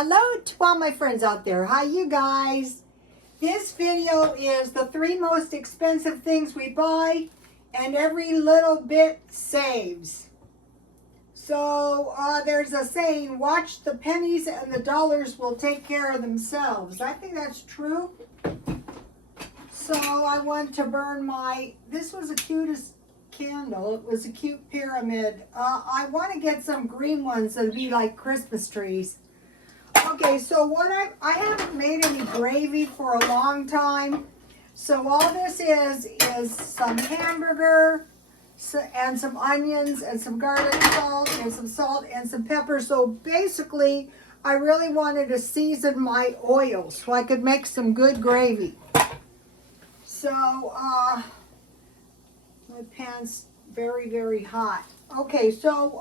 Hello to all my friends out there. Hi, you guys. This video is the 3 most expensive things we buy, and every little bit saves. So there's a saying, watch the pennies and the dollars will take care of themselves. I think that's true. So I want to burn this was the cutest candle. It was a cute pyramid. I want to get some green ones that'd be like Christmas trees. Okay, so what I haven't made any gravy for a long time. So all this is some hamburger and some onions and some garlic salt and some pepper. So basically, I really wanted to season my oil so I could make some good gravy. So my pan's very, very hot. Okay, so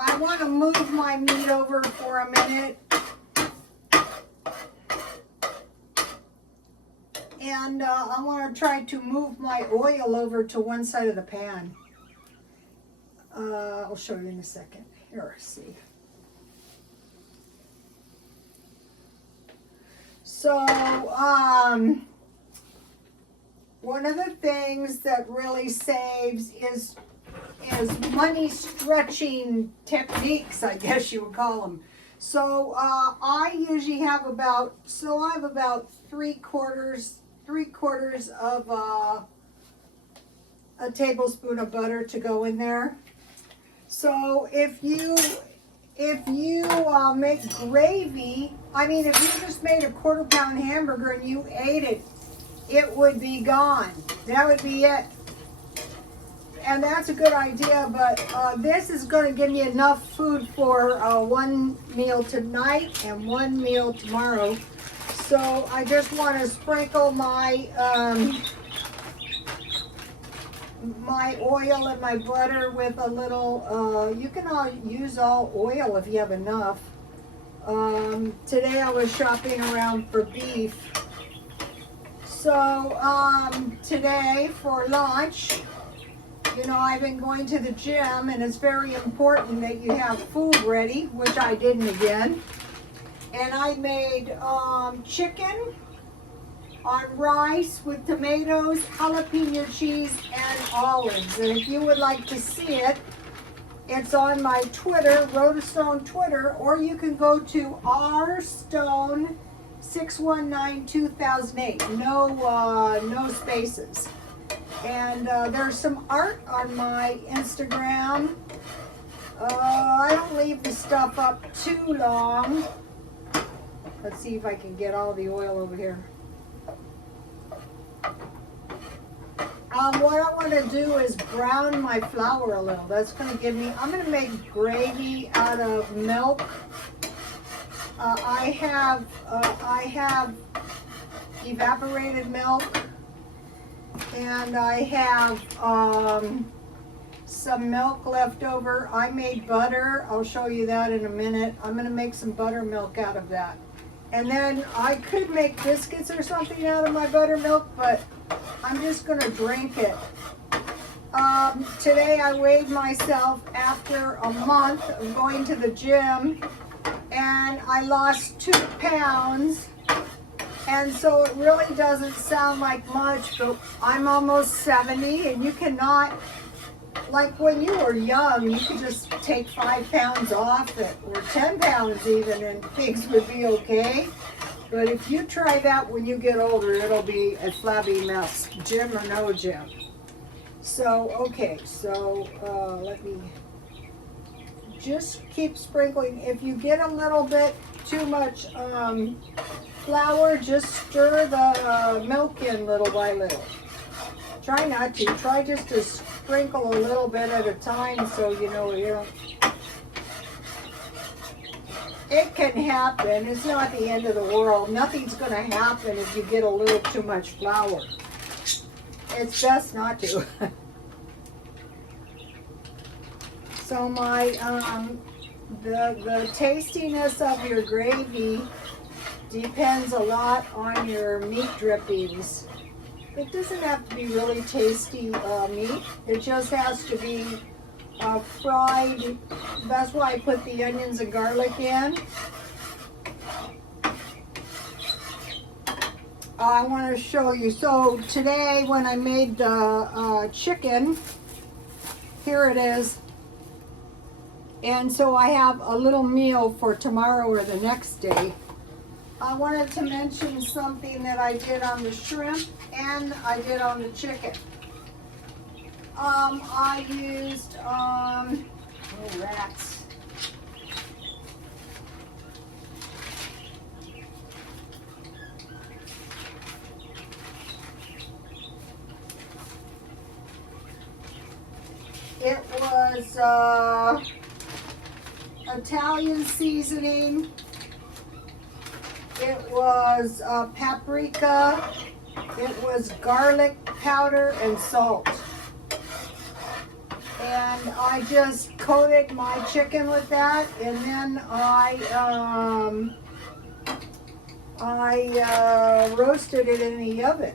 I want to move my meat over for a minute. And I want to try to move my oil over to one side of the pan. I'll show you in a second. Here, see. So, one of the things that really saves is money stretching techniques, I guess you would call them. So I usually have about, I have about three quarters of a tablespoon of butter to go in there. So if you make gravy, I mean, if you just made a 1/4 pound hamburger and you ate it, it would be gone. That would be it. And that's a good idea, but this is going to give me enough food for one meal tonight and one meal tomorrow. So I just want to sprinkle my my oil and my butter with a little, you can use all oil if you have enough. Today I was shopping around for beef. So today for lunch, you know, I've been going to the gym, and it's very important that you have food ready, which I didn't again. And I made chicken on rice with tomatoes, jalapeno cheese, and olives. And if you would like to see it, it's on my Twitter, Rotostone Twitter, or you can go to rstone6192008. No spaces. And there's some art on my Instagram. I don't leave the stuff up too long. Let's see if I can get all the oil over here. What I want to do is brown my flour a little. That's going to give me, I'm going to make gravy out of milk. I have evaporated milk. And I have some milk left over. I made butter. I'll show you that in a minute. I'm going to make some buttermilk out of that. And then I could make biscuits or something out of my buttermilk, but I'm just going to drink it. Today I weighed myself after a month of going to the gym, and I lost 2 pounds. And so it really doesn't sound like much, but I'm almost 70, and you cannot, like when you were young, you could just take 5 pounds off it, or 10 pounds even, and things would be okay. But if you try that when you get older, it'll be a flabby mess, gym or no gym. So, okay, so let me just keep sprinkling. If you get a little bit too much flour, just stir the milk in little by little. Try not to. Try just to sprinkle a little bit at a time, so you know you don't. It can happen. It's not the end of the world. Nothing's going to happen if you get a little too much flour. It's best not to. So my the tastiness of your gravy depends a lot on your meat drippings. It doesn't have to be really tasty meat. It just has to be fried. That's why I put the onions and garlic in. I want to show you. So today when I made the chicken, here it is. And so I have a little meal for tomorrow or the next day. I wanted to mention something that I did on the shrimp and I did on the chicken. I used, oh rats. It was Italian seasoning. It was paprika. It was garlic powder and salt. And I just coated my chicken with that, and then I roasted it in the oven.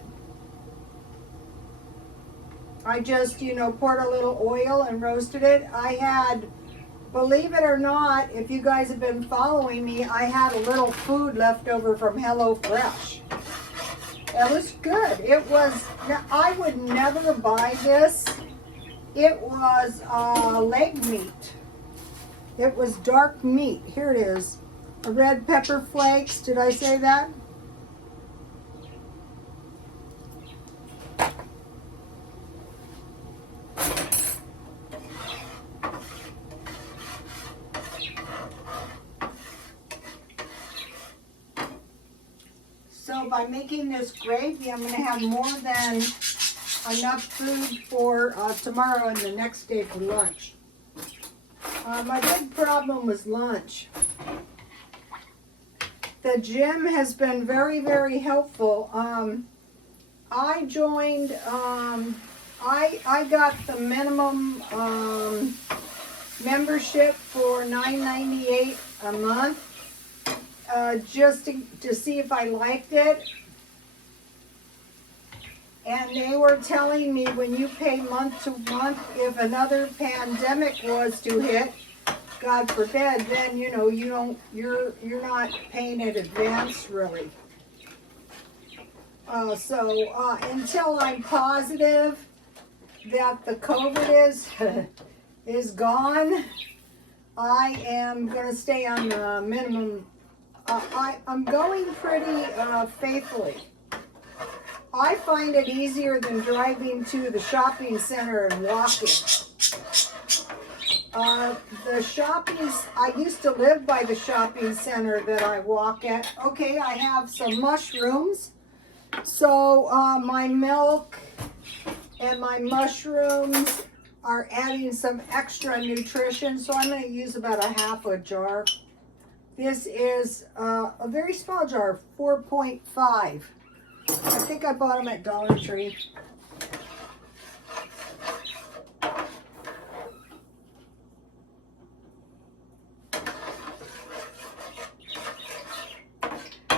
I just, poured a little oil and roasted it. I had, believe it or not, if you guys have been following me, I had a little food left over from HelloFresh. It was good. It was, now I would never buy this. It was leg meat. It was dark meat. Here it is. Red pepper flakes. Did I say that? So by making this gravy, I'm going to have more than enough food for tomorrow and the next day for lunch. My big problem was lunch. The gym has been very, very helpful. I joined, I got the minimum membership for $9.98 a month. Just to see if I liked it. And they were telling me when you pay month to month, if another pandemic was to hit, God forbid, then you're not paying in advance really. So until I'm positive that the COVID is gone, I am going to stay on the minimum. I'm going pretty faithfully. I find it easier than driving to the shopping center and walking. I used to live by the shopping center that I walk at. Okay, I have some mushrooms. So my milk and my mushrooms are adding some extra nutrition. So I'm going to use about a half a jar. This is a very small jar, 4.5. I think I bought them at Dollar Tree.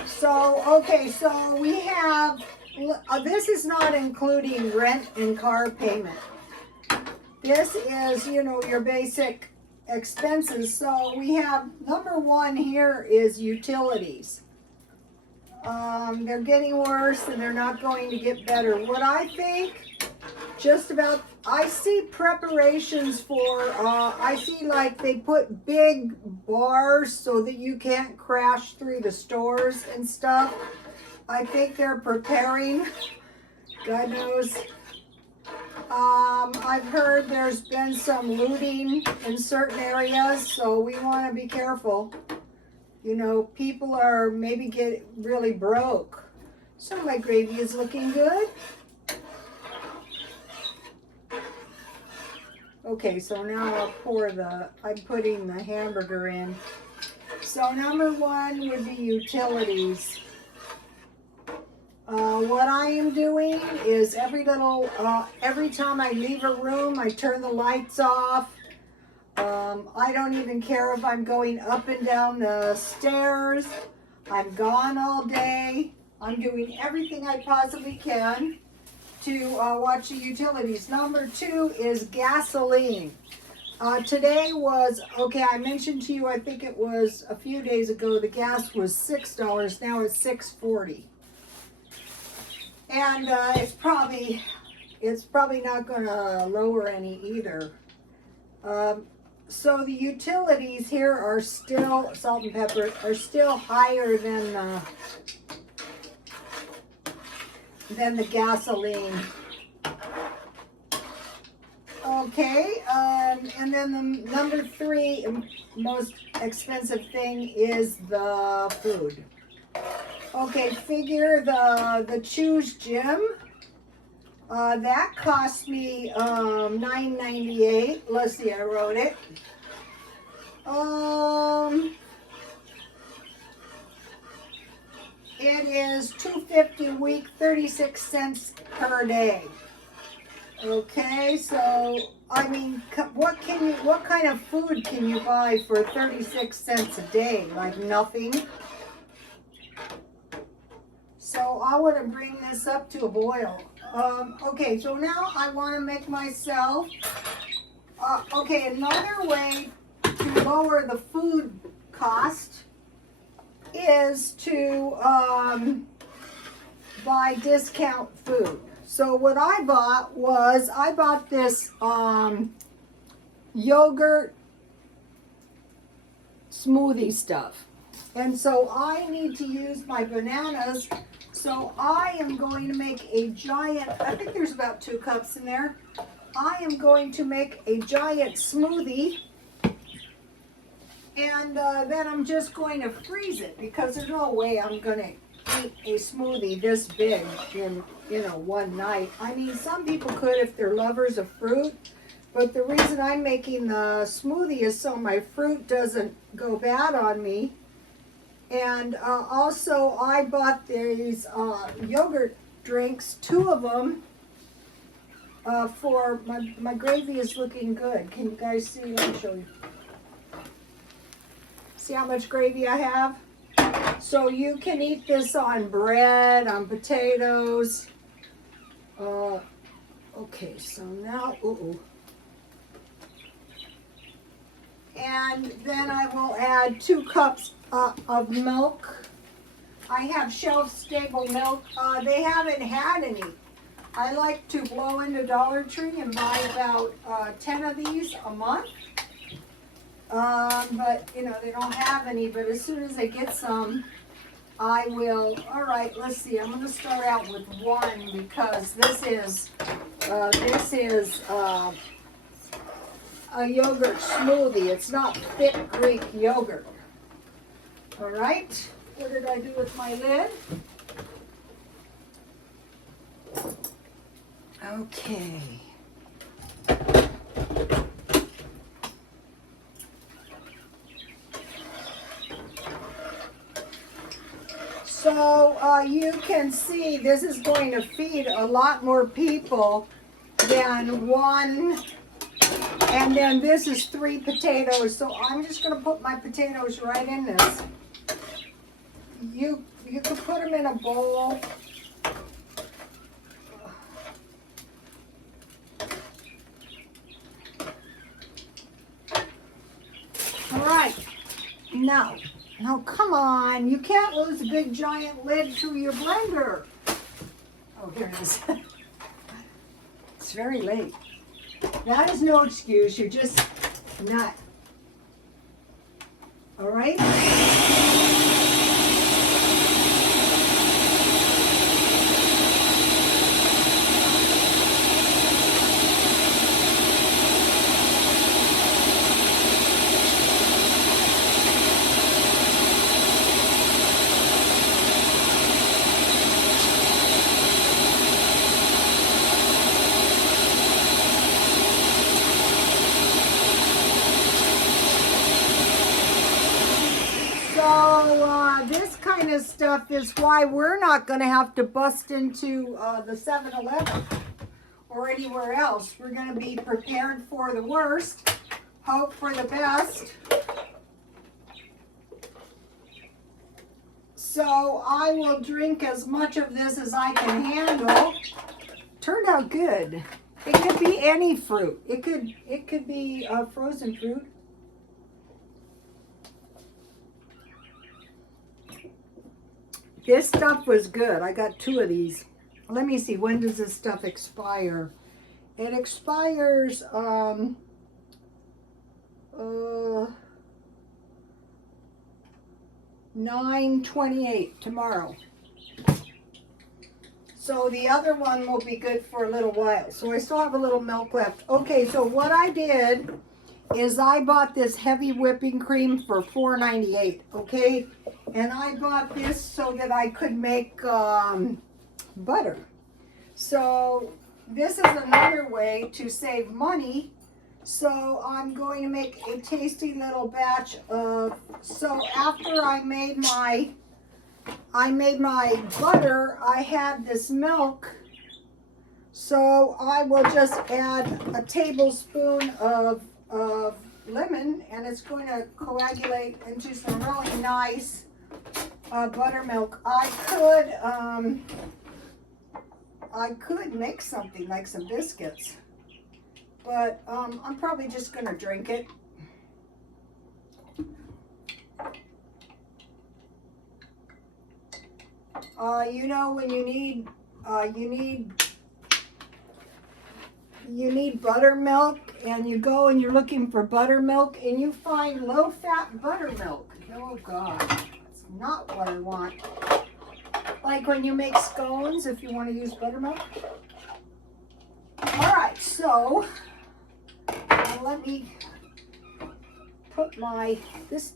So, okay, so we have, this is not including rent and car payment. This is, your basic expenses. So we have, number one here is utilities. They're getting worse and they're not going to get better. What I think, I see preparations for, I see like they put big bars so that you can't crash through the stores and stuff. I think they're preparing, God knows. I've heard there's been some looting in certain areas, so we want to be careful. People are maybe get really broke. So my gravy is looking good. Okay, so now I'm putting the hamburger in. So number one would be utilities. What I am doing is every time I leave a room, I turn the lights off. I don't even care if I'm going up and down the stairs. I'm gone all day. I'm doing everything I possibly can to watch the utilities. Number two is gasoline. Today was, okay, I mentioned to you, I think it was a few days ago, the gas was $6. Now it's $6.40. And it's probably not going to lower any either. So the utilities here are still, salt and pepper, are still higher than the gasoline. Okay, and then the number 3 most expensive thing is the food. Okay, figure the Choose Gym. That cost me $9.98. Let's see, I wrote it. It is $2.50 a week, 36 cents per day. Okay, so I mean, what kind of food can you buy for 36 cents a day? Like nothing. So I want to bring this up to a boil. Okay, so now I want to make myself, okay, another way to lower the food cost is to buy discount food. So what I bought was, I bought this yogurt smoothie stuff. And so I need to use my bananas. So I am going to make a giant, I think there's about 2 cups in there. I am going to make a giant smoothie. And then I'm just going to freeze it, because there's no way I'm going to eat a smoothie this big in one night. I mean, some people could if they're lovers of fruit, but the reason I'm making the smoothie is so my fruit doesn't go bad on me. And also I bought these yogurt drinks, 2 of them, for my gravy is looking good. Can you guys see? Let me show you. See how much gravy I have? So you can eat this on bread, on potatoes. Okay, so now, and then I will add 2 cups of milk. I have shelf-stable milk. They haven't had any. I like to blow into Dollar Tree and buy about 10 of these a month. But, you know, they don't have any. But as soon as I get some, I will. All right, let's see. I'm going to start out with 1 because this is a yogurt smoothie. It's not thick Greek yogurt. All right. What did I do with my lid? Okay. So you can see this is going to feed a lot more people than 1. And then this is 3 potatoes. So I'm just going to put my potatoes right in this. You can put them in a bowl. All right. Now come on. You can't lose a big giant lid through your blender. Oh, here it is. It's very late. That is no excuse. You're just not. All right? This kind of stuff is why we're not going to have to bust into the 7-Eleven or anywhere else. We're going to be prepared for the worst, hope for the best. So I will drink as much of this as I can handle. Turned out good. It could be any fruit. It could be frozen fruit. This stuff was good. I got 2 of these. Let me see, when does this stuff expire? It expires 9/28 tomorrow. So the other one will be good for a little while. So I still have a little milk left. Okay, so what I did is I bought this heavy whipping cream for $4.98, okay? And I bought this so that I could make butter. So this is another way to save money. So I'm going to make a tasty little batch of, so after I made my butter, I had this milk. So I will just add a tablespoon of lemon, and it's going to coagulate into some really nice buttermilk. I could make something like some biscuits, but I'm probably just going to drink it. You know, when you need buttermilk, and you go and you're looking for buttermilk and you find low-fat buttermilk. Oh God, that's not what I want. Like when you make scones, if you want to use buttermilk. All right, so let me put my, this,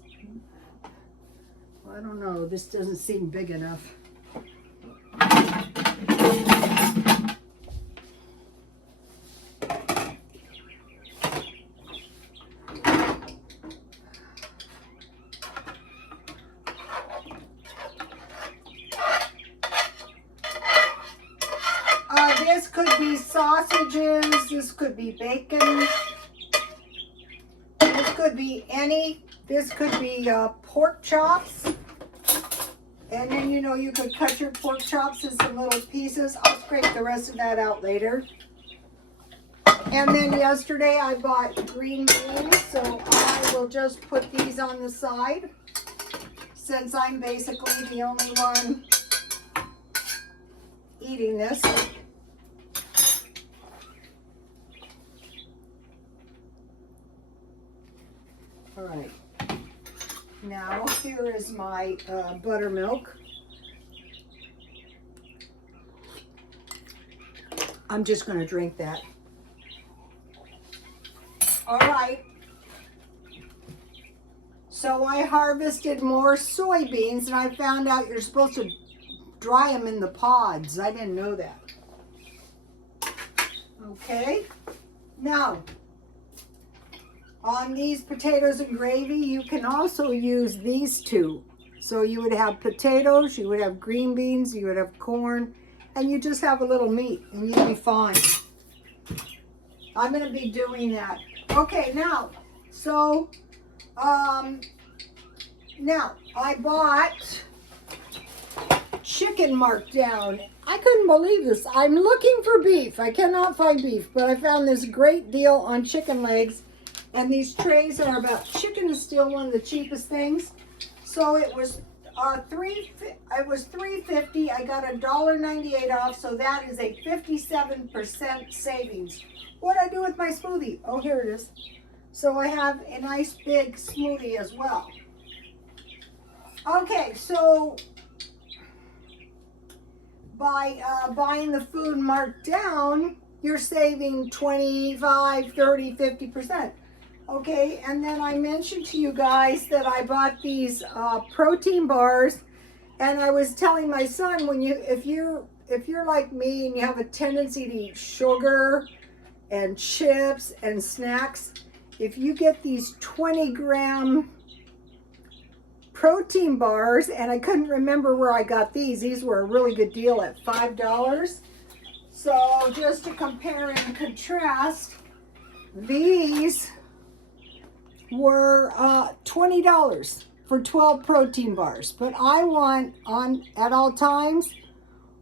I don't know, this doesn't seem big enough. This could be sausages, this could be bacon, this could be this could be pork chops. And then, you know, you could cut your pork chops in some little pieces. I'll scrape the rest of that out later. And then yesterday I bought green beans, so I will just put these on the side, since I'm basically the only one eating this. All right, now here is my buttermilk. I'm just going to drink that. All right, so I harvested more soybeans, and I found out you're supposed to dry them in the pods. I didn't know that. Okay, now on these potatoes and gravy, you can also use these 2. So you would have potatoes, you would have green beans, you would have corn, and you just have a little meat, and you'd be fine. I'm going to be doing that. Okay, now, so, now, I bought chicken marked down. I couldn't believe this. I'm looking for beef. I cannot find beef, but I found this great deal on chicken legs. And these trays are about, chicken is still one of the cheapest things. So it was $3.50. I got $1.98 off, so that is a 57% savings. What do I do with my smoothie? Oh, here it is. So I have a nice big smoothie as well. Okay, so by buying the food marked down, you're saving 25, 30, 50%. Okay, and then I mentioned to you guys that I bought these protein bars, and I was telling my son, if you're like me and you have a tendency to eat sugar and chips and snacks, if you get these 20-gram protein bars, and I couldn't remember where I got these were a really good deal at $5. So just to compare and contrast, these were $20 for 12 protein bars. But I want at all times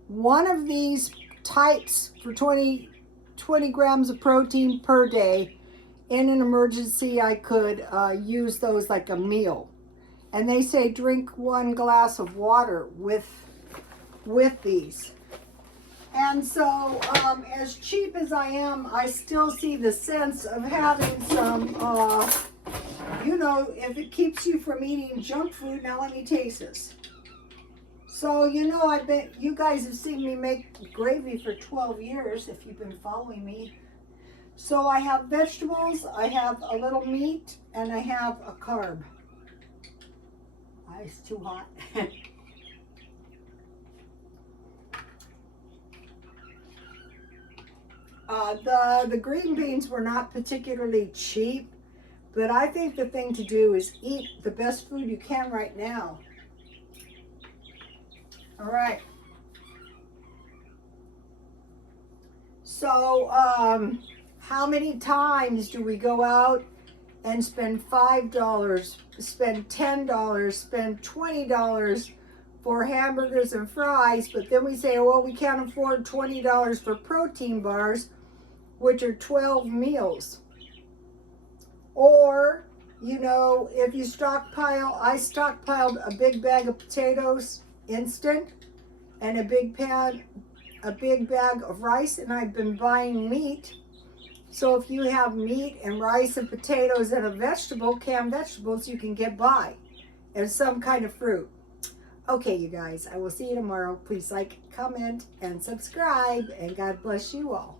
one of these types for 20 20 grams of protein per day. In an emergency, I could use those like a meal. And they say drink 1 glass of water with these. And so, as cheap as I am, I still see the sense of having some, you know, if it keeps you from eating junk food. Now let me taste this. So, you know, you guys have seen me make gravy for 12 years, if you've been following me. So I have vegetables, I have a little meat, and I have a carb. It's too hot. The green beans were not particularly cheap, but I think the thing to do is eat the best food you can right now. All right. So, how many times do we go out and spend $5, spend $10, spend $20 for hamburgers and fries, but then we say, oh, well, we can't afford $20 for protein bars, which are 12 meals. Or, you know, if you stockpile, I stockpiled a big bag of potatoes, instant, and a big bag of rice, and I've been buying meat. So if you have meat and rice and potatoes and a vegetable, canned vegetables, you can get by. And some kind of fruit. Okay, you guys, I will see you tomorrow. Please like, comment, and subscribe. And God bless you all.